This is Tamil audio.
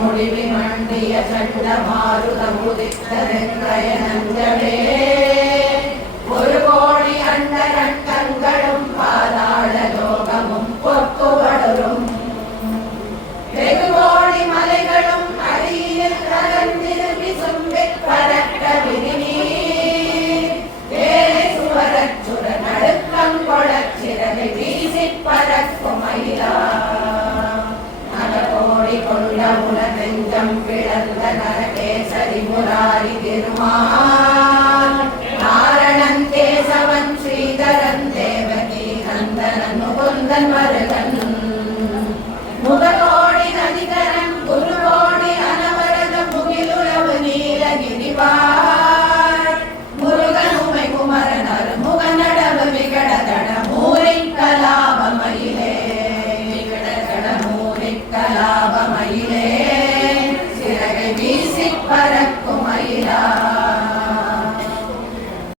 முடிவி மண்டிய சண்ட மாருதமுதித்தரே ஒரு கோடி அண்டரண்டங்களும் பாதாள லோகமும் பொத்துவடரும் வெகு கோடி மலைகளும் அடியில் கலந்திருவி சும்பி பறக்க விரிநீர் வேலை சுவரச் சுர நடுக்கம் கொளச் சிறகை வீசி பறக்கும் மயிலா கொண்ட உலகெஞ்சம் பிளந்த நரகேசரி முராரி திருமால் நாரணன் கேசவன் ஸ்ரீதரன் தேவகி நந்தனன் முகுந்தன் மருகன் முகலோடி நதிகரன் குருவோடி அனவரத முகிலுளவு நீலகிரிவார் முருகன் உமை குமரன் அருமுக நடவு விகடகட மூரின் கலாபமயிலே கலாபமயிலே சிறகை வீசி பர